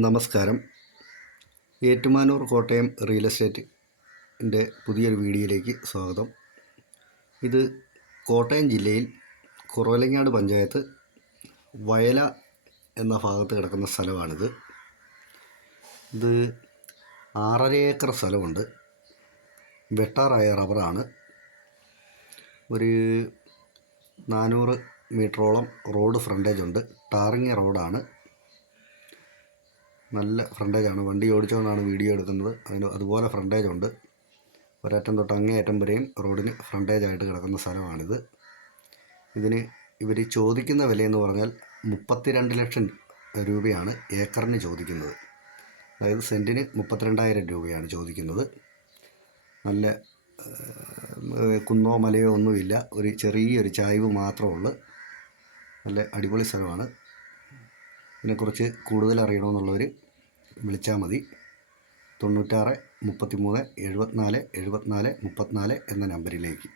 നമസ്കാരം. ഏറ്റുമാനൂർ കോട്ടയം റിയൽ എസ്റ്റേറ്റിന്റെ പുതിയൊരു വീഡിയോയിലേക്ക് സ്വാഗതം. ഇത് കോട്ടയം ജില്ലയിൽ കുറവലങ്ങാട് പഞ്ചായത്ത് വയല എന്ന ഭാഗത്ത് കിടക്കുന്ന സ്ഥലമാണിത്. ഇത് ആറര ഏക്കർ സ്ഥലമുണ്ട്. വെട്ടാറായ റബ്ബറാണ്. ഒരു നാനൂറ് മീറ്ററോളം റോഡ് ഫ്രണ്ടേജ് ഉണ്ട്. ടാറിങ് റോഡാണ്. നല്ല ഫ്രണ്ടേജാണ് വണ്ടി ഓടിച്ചുകൊണ്ടാണ് വീഡിയോ എടുക്കുന്നത്. അതിന് അതുപോലെ ഫ്രണ്ടേജ് ഉണ്ട്. ഒരറ്റം തൊട്ട് അങ്ങേയറ്റം വരെയും റോഡിന് ഫ്രണ്ടേജ് ആയിട്ട് കിടക്കുന്ന സ്ഥലമാണിത്. ഇതിന് ഇവർ ചോദിക്കുന്ന വിലയെന്ന് പറഞ്ഞാൽ മുപ്പത്തിരണ്ട് ലക്ഷം രൂപയാണ് ഏക്കറിന് ചോദിക്കുന്നത്. അതായത് സെന്റിന് മുപ്പത്തിരണ്ടായിരം രൂപയാണ് ചോദിക്കുന്നത്. നല്ല കുന്നോ മലയോ ഒന്നുമില്ല. ഒരു ചെറിയൊരു ചായ്വ് മാത്രമുള്ളൂ നല്ല അടിപൊളി സ്ഥലമാണ്. ഇതിനെക്കുറിച്ച് കൂടുതൽ അറിയണമെന്നുള്ളവർ വിളിച്ചാൽ മതി. തൊണ്ണൂറ്റാറ് മുപ്പത്തി മൂന്ന് എഴുപത്തിനാല് എഴുപത്തിനാല് മുപ്പത്തിനാല് എന്ന നമ്പറിലേക്ക്.